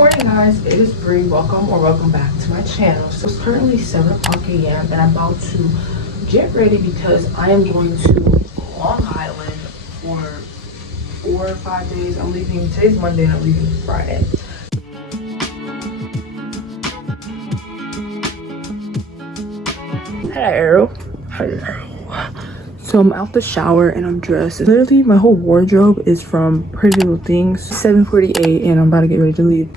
morning, guys. It is Bree. Welcome back to my channel. So it's currently 7 o'clock a.m. and I'm about to get ready because I am going to Long Island for 4 or 5 days. I'm leaving today's Monday and I'm leaving Friday. Hello. So I'm out the shower and I'm dressed. Literally my whole wardrobe is from Pretty Little Things. 7:48 and I'm about to get ready to leave.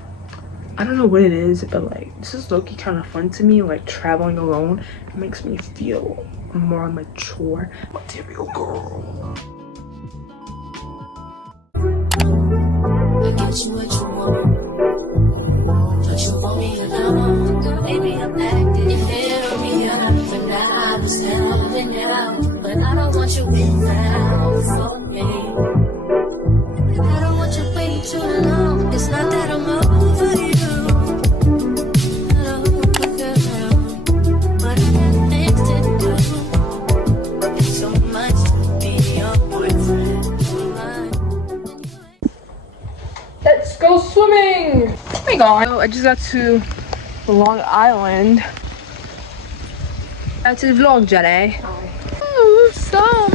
I don't know what it is, but like this is low-key kind of fun to me. Like traveling alone, it makes me feel more mature. Material girl. I get you what you want, but you want me alone. Maybe I'm acting, you feel me up, but now I'm just helping out. But I don't want you around for me. I don't want you waiting too long. It's not that I'm over you. Hello, girl, but I got things to do. It's so much to be your boyfriend. Let's go swimming! Oh my god. I just got to Long Island. That's the vlog, Jenny. Oh, summer.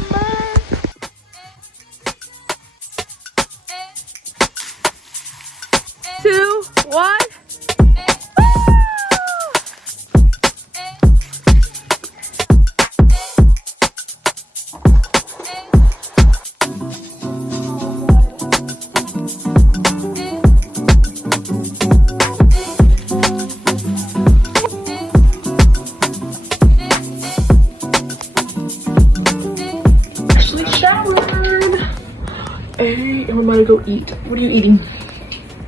2, 1. Hey, I'm about to go eat. What are you eating?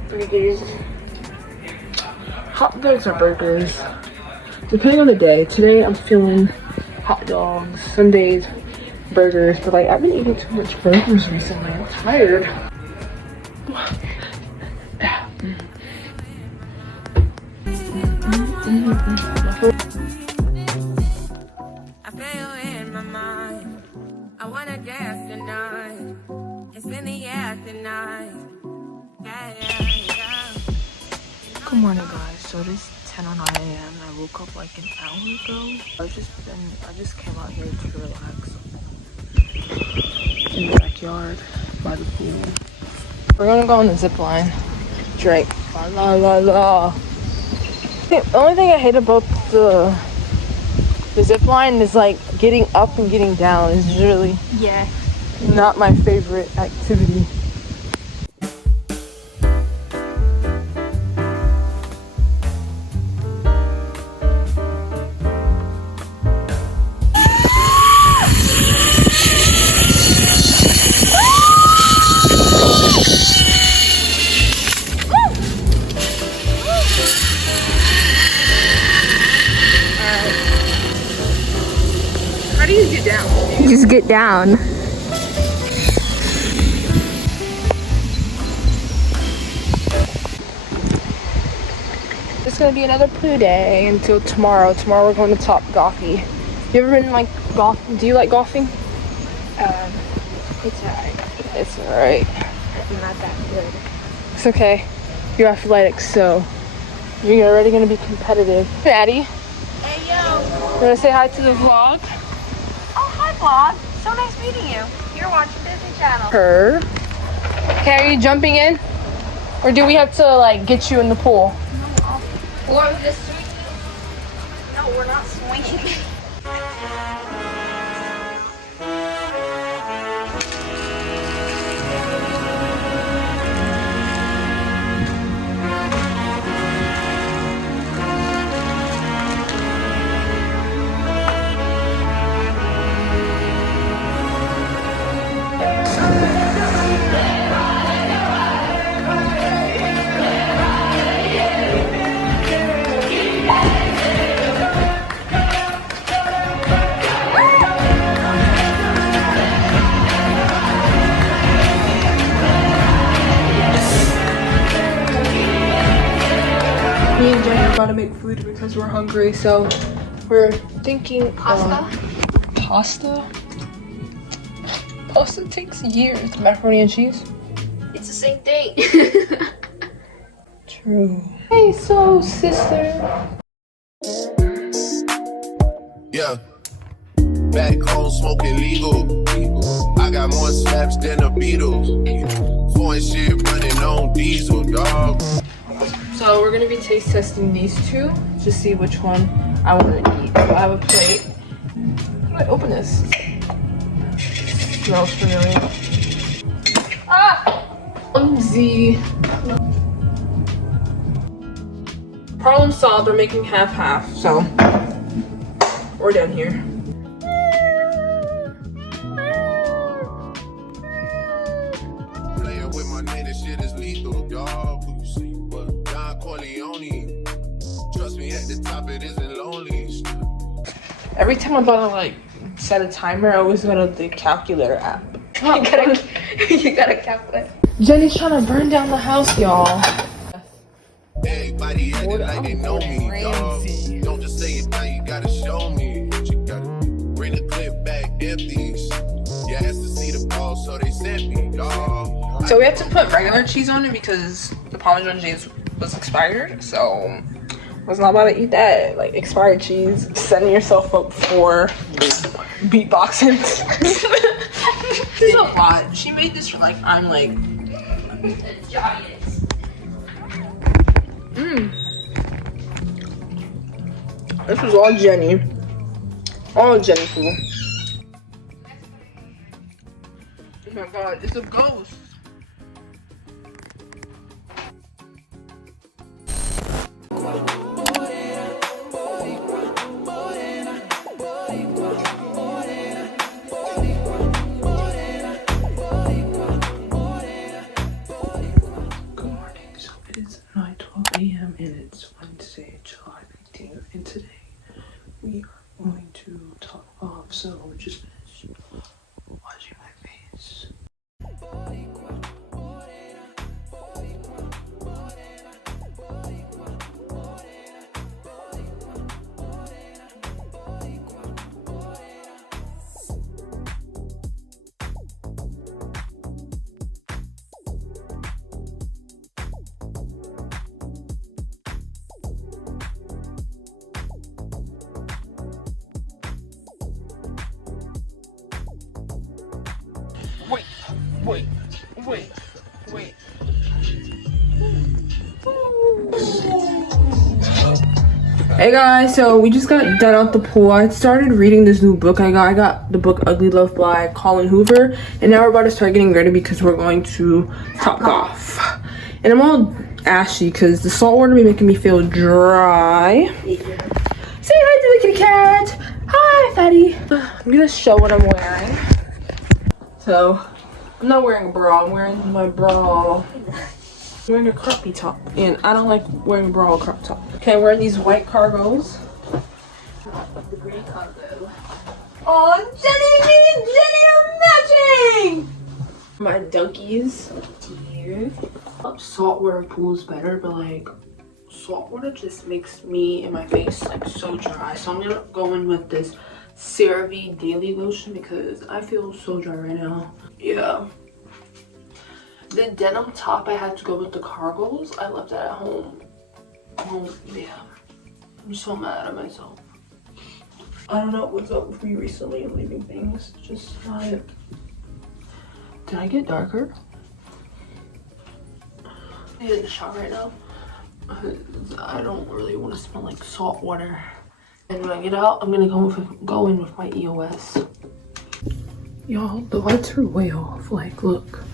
Burgers. Hot dogs or burgers? Depending on the day. Today I'm feeling hot dogs. Some days burgers. But like I've been eating too much burgers recently. I'm tired. I feel in my mind. I wanna dance tonight. It's in the air tonight. Yeah. Good morning, guys. So it is 10:09 a.m. I woke up like an hour ago. I just came out here to relax in the backyard by the pool. We're gonna go on the zip line. Drake. La la la. The only thing I hate about the zip line is like getting up and getting down is really not my favorite activity. How do you get down? You just get down. It's gonna be another poo day until tomorrow. Tomorrow we're going to Top Golfy. You ever been like golf? Do you like golfing? It's alright. It's alright. I'm not that good. It's okay. You're athletic, so you're already gonna be competitive. Hey, Addie. Hey, yo. You wanna say hi to the vlog? Oh, hi, vlog. So nice meeting you. You're watching Disney Channel. Her. Okay, are you jumping in? Or do we have to like get you in the pool? Or just swinging. No, we're not swinging. Me and Jenny are about to make food because we're hungry, so we're thinking pasta. Pasta takes years. Macaroni and cheese. It's the same thing. True. Hey, so sister. Yeah. Back home smoking legal. I got more slaps than the Beatles. Foreign shit running on diesel, dog. So we're gonna be taste testing these two to see which one I want to eat. So I have a plate. How do I open this? Smells familiar. Ah! Z. Problem solved. We're making half-half. So we're done here. Playing with my name, this shit is lethal, dog. Who you see? But Don Corleone. Trust me, at the top it isn't lonely. Every time I'm about to like set a timer, I always go to the calculator app. You gotta calculate. Jenny's trying to burn down the house, y'all. Everybody acting like they know me, dog. Don't just say it now, you gotta show me. You gotta bring the clip back empty. You asked to see the ball, so they sent me, dog. So we have to put regular cheese on it because the Parmesan cheese was expired. So I was not about to eat that like expired cheese. Setting yourself up for beatboxing. This is a lot. She made this for like I'm like. This was all Jenny. All Jenny food. Oh my god, it's a ghost. Good morning. So it is 9:12 a.m. and it's Wednesday, July 19th, and today we are going to top off. So we just finished washing my face. Wait. Hey guys, so we just got done out the pool. I started reading this new book I got the book Ugly Love by Colin Hoover, and now we're about to start getting ready because we're going to Topgolf. And I'm all ashy because the salt water be making me feel dry. Say hi to the kitty cat. Hi, fatty. I'm gonna show what I'm wearing. So I'm not wearing a bra, I'm wearing my bra. I'm wearing a croppy top, and I don't like wearing a bra or crop top. Okay, I'm wearing these white cargos. The green cargo. Oh, Jenny are matching! My Dunkies here. Saltwater pool's better, but like, saltwater just makes me and my face like so dry. So I'm gonna go in with this CeraVe Daily Lotion because I feel so dry right now. Yeah. The denim top I had to go with the cargos. I left that at home. Yeah. I'm so mad at myself. I don't know what's up with me recently and leaving things. Just not. Did I get darker? I need a shower right now. I don't really want to smell like salt water. And when I get out, I'm gonna go in with my EOS. Y'all, the lights are way off. Like, look.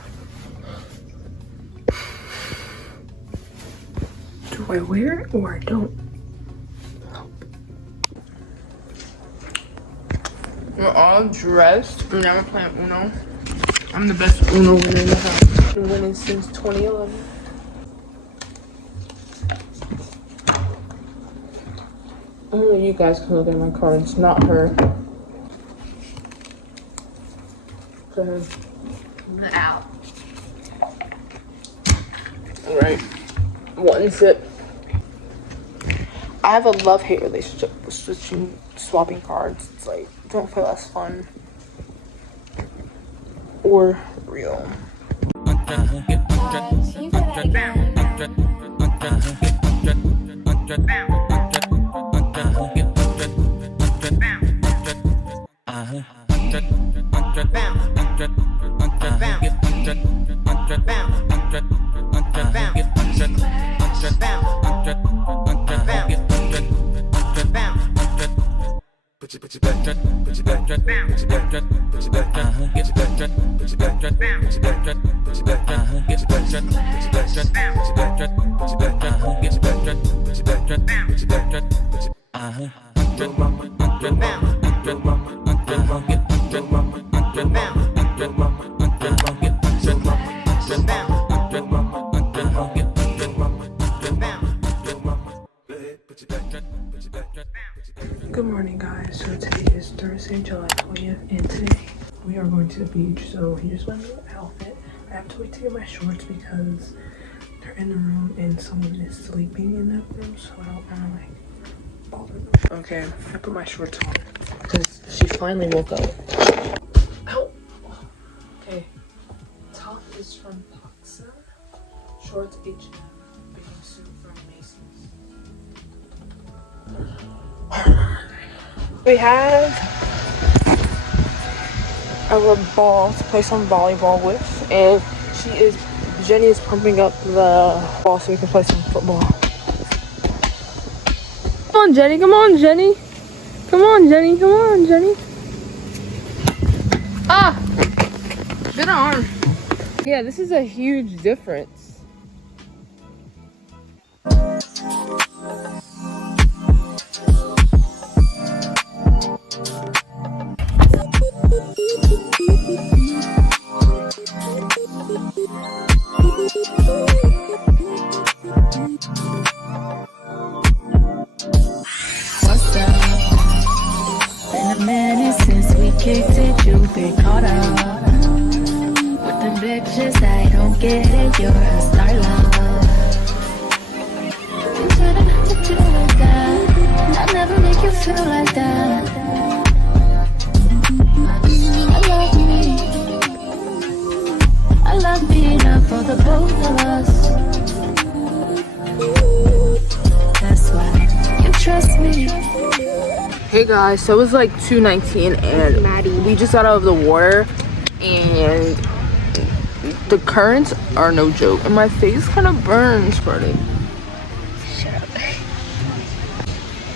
Do I wear it or I don't? We're all dressed, and now we're playing Uno. I'm the best Uno winner in the house. I've been winning since 2011. Only you guys can look at my cards, not her. Go ahead. Out. Alright. One sip. I have a love-hate relationship with swapping cards. It's like, don't feel as fun or real. Good morning, guys. So today is Thursday, July 20th, and today we are going to the beach. So here's my new outfit. I have to wait to get my shorts because they're in the room and someone is sleeping in that room, so I don't want to like bother them. Okay, I put my shorts on because she finally woke up. Ow! Okay, top is from Paxa, shorts H&M, bathing suit from Macy's. We have our ball to play some volleyball with, and Jenny is pumping up the ball so we can play some football. Come on, Jenny. Come on, Jenny. Come on, Jenny. Come on, Jenny. Ah! Good arm. Yeah, this is a huge difference. What's up? Been a minute since we kicked it, you've been caught up with them bitches. I don't get it, you're a star love. You shouldn't have to do like that. I never make you feel like that. I love me. I love being up for the both of us. That's why you trust me. Hey guys, so it was like 2:19 and we just got out of the water and the currents are no joke and my face kind of burns for it. Shut up.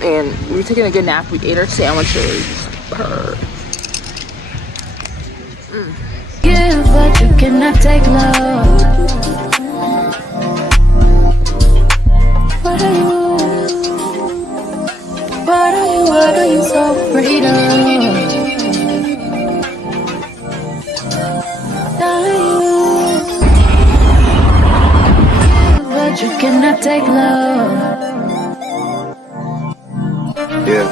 And we were taking a good nap. We ate our sandwiches. Purr. Give, but you cannot take love. What are you? What are you? What are you so afraid of? But you cannot take love. Yeah.